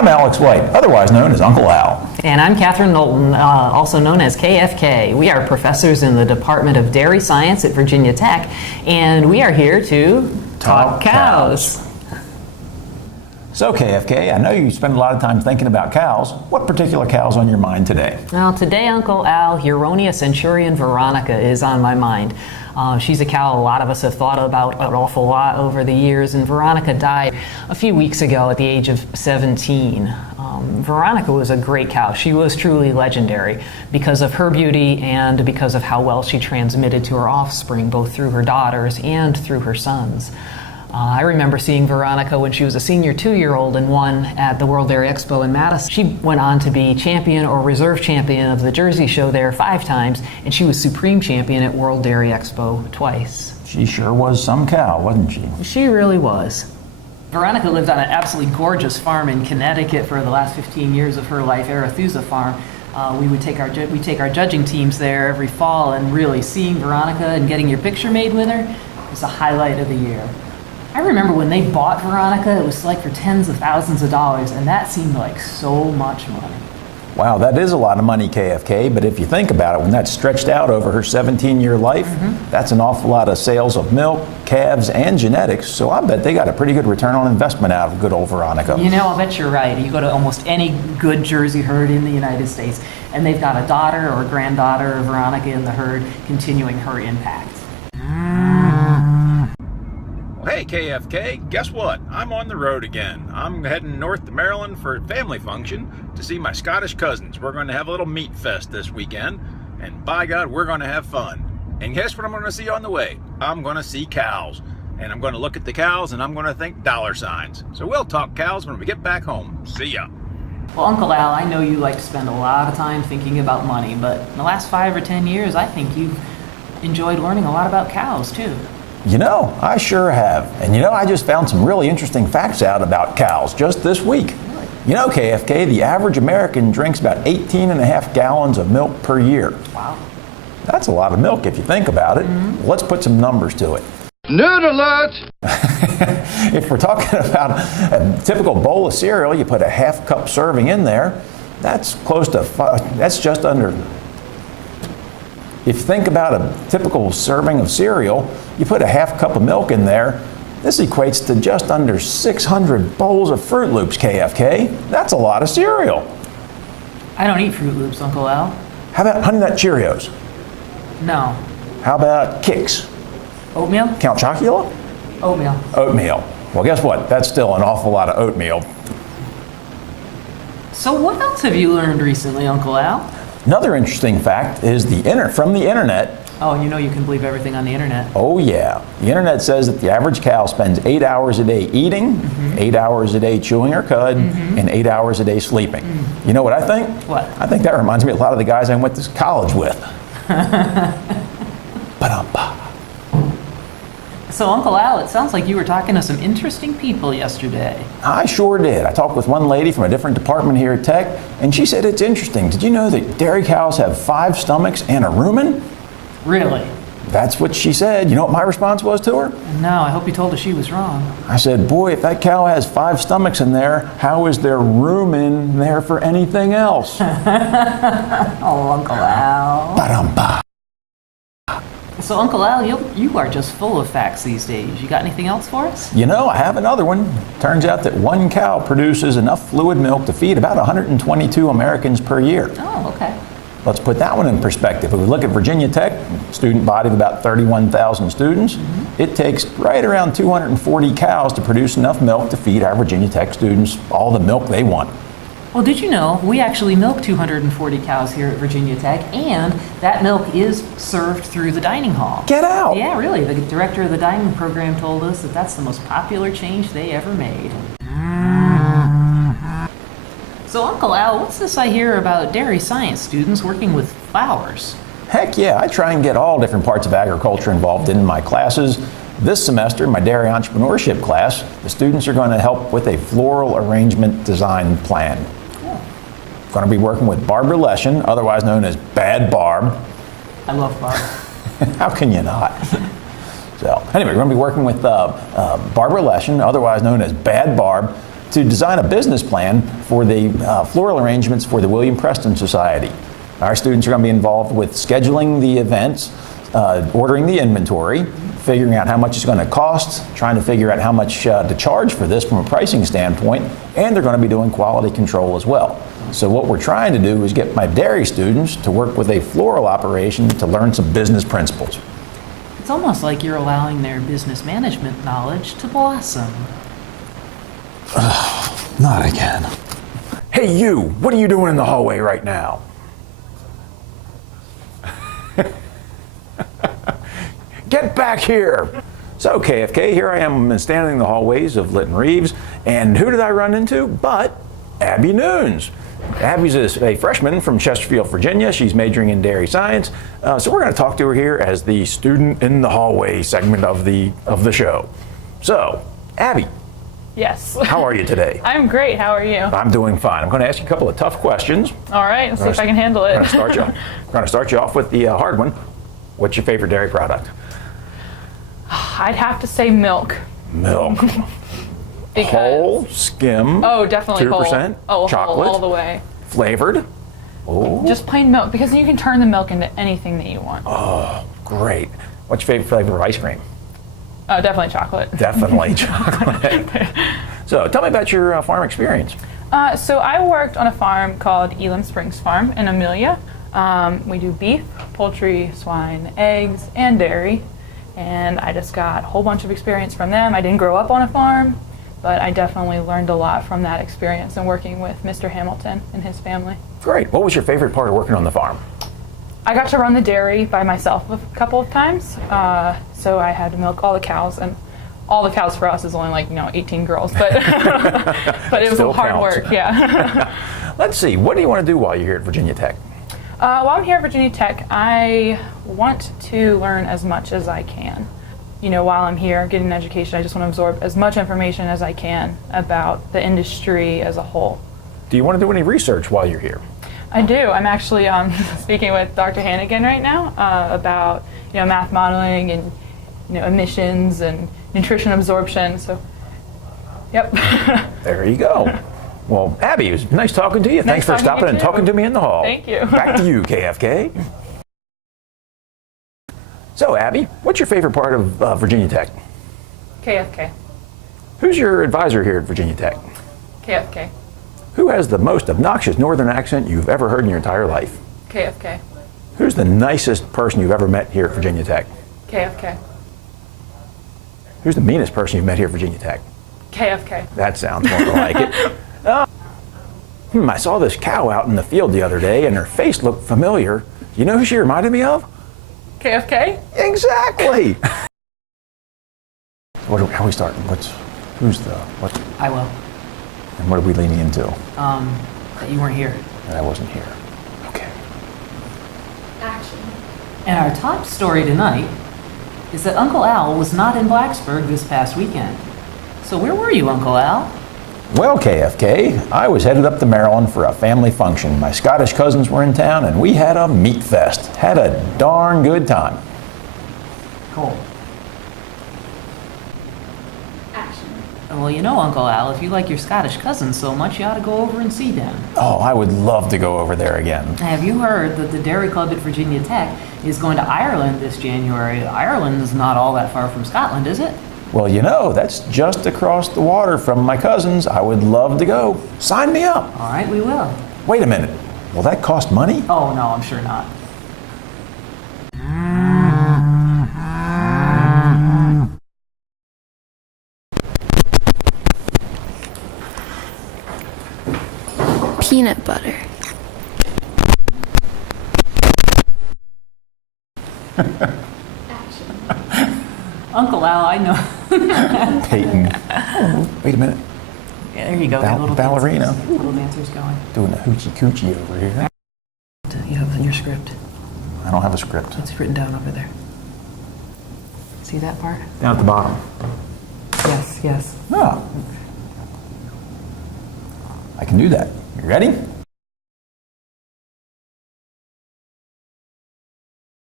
I'm Alex White, otherwise known as Uncle Al. And I'm Catherine Knowlton, also known as KFK. We are professors in the Department of Dairy Science at Virginia Tech, and we are here to talk cows. So KFK, I know you spend a lot of time thinking about cows. What particular cow's on your mind today? Well, today, Uncle Al, Huronia Centurion Veronica is on my mind. She's a cow a lot of us have thought about an awful lot over the years, and Veronica died a few weeks ago at the age of 17. Veronica was a great cow. She was truly legendary because of her beauty and because of how well she transmitted to her offspring, both through her daughters and through her sons. I remember seeing Veronica when she was a senior 2-year-old and won at the World Dairy Expo in Madison. She went on to be champion or reserve champion of the Jersey show there 5 times, and she was supreme champion at World Dairy Expo twice. She sure was some cow, wasn't she? She really was. Veronica lived on an absolutely gorgeous farm in Connecticut for the last 15 years of her life, Arethusa Farm. We take our judging teams there every fall, and really seeing Veronica and getting your picture made with her is the highlight of the year. I remember when they bought Veronica, it was like for tens of thousands of dollars, and that seemed like so much money. Wow, that is a lot of money, KFK, but if you think about it, when that's stretched out over her 17-year life, that's an awful lot of sales of milk, calves, and genetics, so I bet they got a pretty good return on investment out of good old Veronica. You know, I'll bet you're right. You go to almost any good Jersey herd in the United States, and they've got a daughter or a granddaughter of Veronica in the herd continuing her impact. Hey KFK, guess what? I'm on the road again. I'm heading north to Maryland for a family function to see my Scottish cousins. We're going to have a little meat fest this weekend, and by God, we're going to have fun. And guess what I'm going to see on the way? I'm going to see cows. And I'm going to look at the cows and I'm going to think dollar signs. So we'll talk cows when we get back home. See ya. Well, Uncle Al, I know you like to spend a lot of time thinking about money, but in the last 5 or 10 years, I think you've enjoyed learning a lot about cows, too. You know, I sure have. And you know, I just found some really interesting facts out about cows just this week. Really? You know, KFK, the average American drinks about 18.5 gallons of milk per year. Wow. That's a lot of milk if you think about it. Let's put some numbers to it. Nerd alert! If we're talking about a typical bowl of cereal, you put a half cup serving in there. That's that's just under. If you think about a typical serving of cereal, you put a half cup of milk in there. This equates to just under 600 bowls of Fruit Loops, KFK. That's a lot of cereal. I don't eat Fruit Loops, Uncle Al. How about Honey Nut Cheerios? No. How about Kix? Oatmeal? Count Chocula? Oatmeal. Oatmeal. Well, guess what? That's still an awful lot of oatmeal. So what else have you learned recently, Uncle Al? Another interesting fact is from the internet. Oh, you know you can believe everything on the internet. Oh yeah. The internet says that the average cow spends 8 hours a day eating, 8 hours a day chewing her cud, and 8 hours a day sleeping. You know what I think? What? I think that reminds me of a lot of the guys I went to college with. Ba-dum-ba. So, Uncle Al, it sounds like you were talking to some interesting people yesterday. I sure did. I talked with one lady from a different department here at Tech, and she said it's interesting. Did you know that dairy cows have 5 stomachs and a rumen? Really? That's what she said. You know what my response was to her? No, I hope you told her she was wrong. I said, boy, if that cow has 5 stomachs in there, how is there room in there for anything else? Oh, Uncle Al. Ba-dum-ba. So, Uncle Al, you are just full of facts these days. You got anything else for us? You know, I have another one. Turns out that one cow produces enough fluid milk to feed about 122 Americans per year. Oh, okay. Let's put that one in perspective. If we look at Virginia Tech, student body of about 31,000 students, it takes right around 240 cows to produce enough milk to feed our Virginia Tech students all the milk they want. Well, did you know we actually milk 240 cows here at Virginia Tech, and that milk is served through the dining hall. Get out! Yeah, really. The director of the dining program told us that that's the most popular change they ever made. So, Uncle Al, what's this I hear about dairy science students working with flowers? Heck yeah, I try and get all different parts of agriculture involved in my classes. This semester, in my dairy entrepreneurship class, the students are going to help with a floral arrangement design plan. Cool. Going to be working with Barbara Leshen, otherwise known as Bad Barb. I love Barb. How can you not? So anyway, we're going to be working with Barbara Leshen, otherwise known as Bad Barb, to design a business plan for the floral arrangements for the William Preston Society. Our students are going to be involved with scheduling the events, ordering the inventory, figuring out how much it's going to cost, trying to figure out how much to charge for this from a pricing standpoint, and they're going to be doing quality control as well. So what we're trying to do is get my dairy students to work with a floral operation to learn some business principles. It's almost like you're allowing their business management knowledge to blossom. Not again. Hey you, what are you doing in the hallway right now? Get back here! So KFK, here I am standing in the hallways of Lytton Reeves, and who did I run into but Abby Nunes. Abby's a freshman from Chesterfield, Virginia. She's majoring in dairy science. So we're going to talk to her here as the student in the hallway segment of the show. So, Abby. Yes. How are you today? I'm great. How are you? I'm doing fine. I'm going to ask you a couple of tough questions. All right. Let's see if I can handle it. I'm going to start you off with the hard one. What's your favorite dairy product? I'd have to say milk. Milk. Because Whole, skim. Oh, definitely 2%. whole. Oh, chocolate. whole all the way. Flavored. Oh. Just plain milk, because you can turn the milk into anything that you want. Oh, great. What's your favorite flavor of ice cream? Oh, definitely chocolate. Definitely chocolate. So tell me about your farm experience. So I worked on a farm called Elam Springs Farm in Amelia. We do beef, poultry, swine, eggs, and dairy. And I just got a whole bunch of experience from them. I didn't grow up on a farm, but I definitely learned a lot from that experience and working with Mr. Hamilton and his family. Great. What was your favorite part of working on the farm? I got to run the dairy by myself a couple of times. So I had to milk all the cows, and all the cows for us is only 18 girls, but but it was Still hard counts. work, yeah. Let's see. What do you want to do while you're here at Virginia Tech? While I'm here at Virginia Tech, I want to learn as much as I can. While I'm here getting an education, I just want to absorb as much information as I can about the industry as a whole. Do you want to do any research while you're here? I do. I'm actually speaking with Dr. Hannigan right now about math modeling and emissions and nutrition absorption. So, yep. There you go. Well, Abby, it was nice talking to you. Thanks for stopping and talking to me in the hall. Thank you. Back to you, KFK. So, Abby, what's your favorite part of Virginia Tech? KFK. Who's your advisor here at Virginia Tech? KFK. Who has the most obnoxious northern accent you've ever heard in your entire life? KFK. Who's the nicest person you've ever met here at Virginia Tech? KFK. Who's the meanest person you've met here at Virginia Tech? KFK. That sounds more like it. I saw this cow out in the field the other day and her face looked familiar. You know who she reminded me of? KFK? Exactly. How are we starting? What? I will. And what are we leaning into? That you weren't here. That I wasn't here. Okay. Action. And our top story tonight is that Uncle Al was not in Blacksburg this past weekend. So where were you, Uncle Al? Well, KFK, I was headed up to Maryland for a family function. My Scottish cousins were in town and we had a meat fest. Had a darn good time. Cool. Action. Well, Uncle Al, if you like your Scottish cousins so much, you ought to go over and see them. Oh, I would love to go over there again. Have you heard that the Dairy Club at Virginia Tech is going to Ireland this January? Ireland's not all that far from Scotland, is it? Well, that's just across the water from my cousins. I would love to go. Sign me up. All right, we will. Wait a minute. Will that cost money? Oh, no, I'm sure not. Peanut butter. Uncle Al, I know. Peyton. Oh, wait a minute. Yeah, there you go. Ballerina. Dancers, little dancers going. Doing a hoochie coochie over here. You have in your script. I don't have a script. It's written down over there. See that part? Down at the bottom. Yes, yes. Oh. I can do that. You ready?